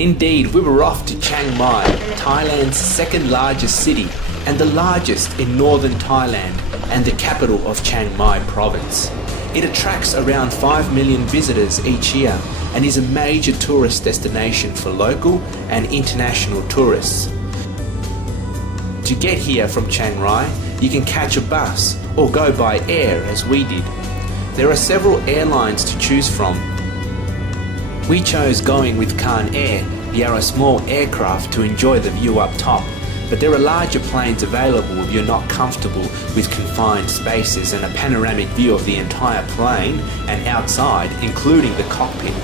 Indeed, we were off to Chiang Mai, Thailand's second largest city and the largest in northern Thailand and the capital of Chiang Mai province. It attracts around 5 million visitors each year and is a major tourist destination for local and international tourists. To get here from Chiang Rai, you can catch a bus or go by air as we did. There are several airlines to choose from. We chose going with Khan Air. They are a small aircraft to enjoy the view up top, but there are larger planes available if you're not comfortable with confined spaces and a panoramic view of the entire plane and outside, including the cockpit.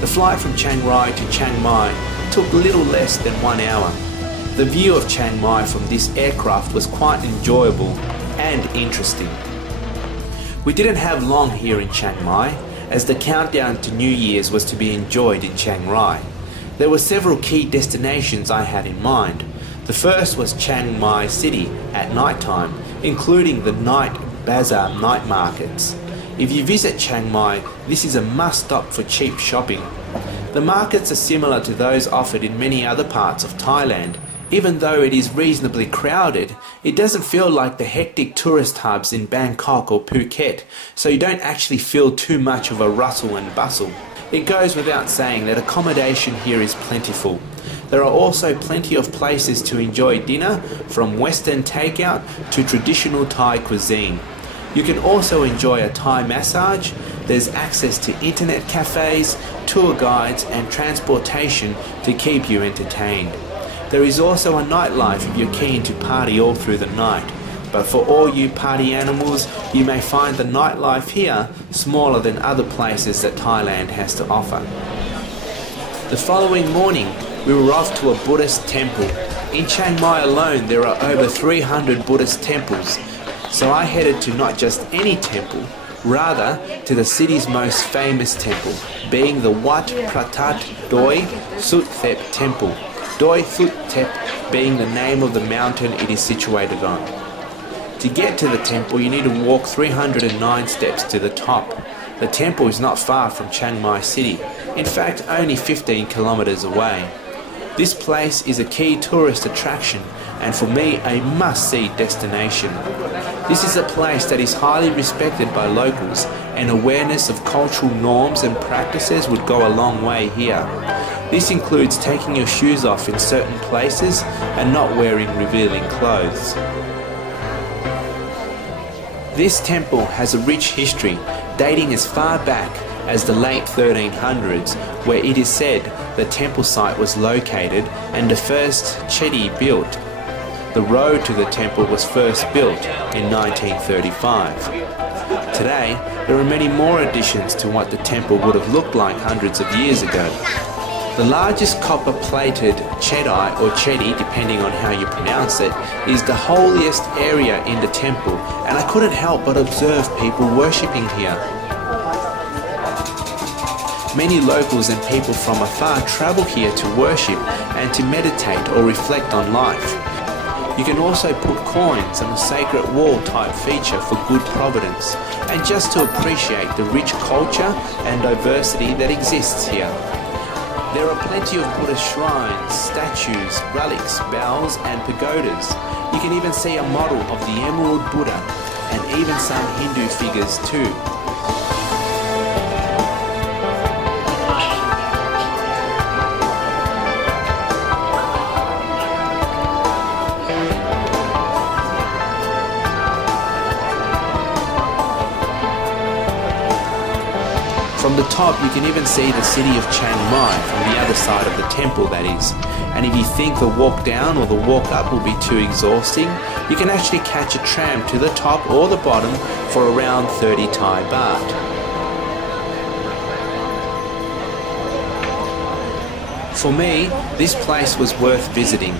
The flight from Chiang Rai to Chiang Mai took little less than 1 hour. The view of Chiang Mai from this aircraft was quite enjoyable and interesting. We didn't have long here in Chiang Mai, as the countdown to New Year's was to be enjoyed in Chiang Rai. There were several key destinations I had in mind. The first was Chiang Mai city at night time, including the night bazaar night markets. If you visit Chiang Mai, this is a must-stop for cheap shopping. The markets are similar to those offered in many other parts of Thailand. Even though it is reasonably crowded, it doesn't feel like the hectic tourist hubs in Bangkok or Phuket, so you don't actually feel too much of a rustle and bustle. It goes without saying that accommodation here is plentiful. There are also plenty of places to enjoy dinner, from Western takeout to traditional Thai cuisine. You can also enjoy a Thai massage. There's access to internet cafes, tour guides and transportation to keep you entertained. There is also a nightlife if you're keen to party all through the night. But for all you party animals, you may find the nightlife here smaller than other places that Thailand has to offer. The following morning, we were off to a Buddhist temple. In Chiang Mai alone, there are over 300 Buddhist temples. So I headed to not just any temple, rather to the city's most famous temple, being the Wat Pratat Doi Suthep temple. Doi Suthep being the name of the mountain it is situated on. To get to the temple, you need to walk 309 steps to the top. The temple is not far from Chiang Mai city, in fact only 15 kilometers away. This place is a key tourist attraction and for me a must-see destination. This is a place that is highly respected by locals, and awareness of cultural norms and practices would go a long way here. This includes taking your shoes off in certain places and not wearing revealing clothes. This temple has a rich history dating as far back as the late 1300s, where it is said the temple site was located and the first chedi built. The road to the temple was first built in 1935. Today, there are many more additions to what the temple would have looked like hundreds of years ago. The largest copper-plated chedi or chedi, depending on how you pronounce it, is the holiest area in the temple, and I couldn't help but observe people worshipping here. Many locals and people from afar travel here to worship and to meditate or reflect on life. You can also put coins on a sacred wall type feature for good providence and just to appreciate the rich culture and diversity that exists here. There are plenty of Buddhist shrines, statues, relics, bells and pagodas. You can even see a model of the Emerald Buddha and even some Hindu figures too. From the top you can even see the city of Chiang Mai from the other side of the temple, that is. And if you think the walk down or the walk up will be too exhausting, you can actually catch a tram to the top or the bottom for around 30 Thai baht. For me, this place was worth visiting.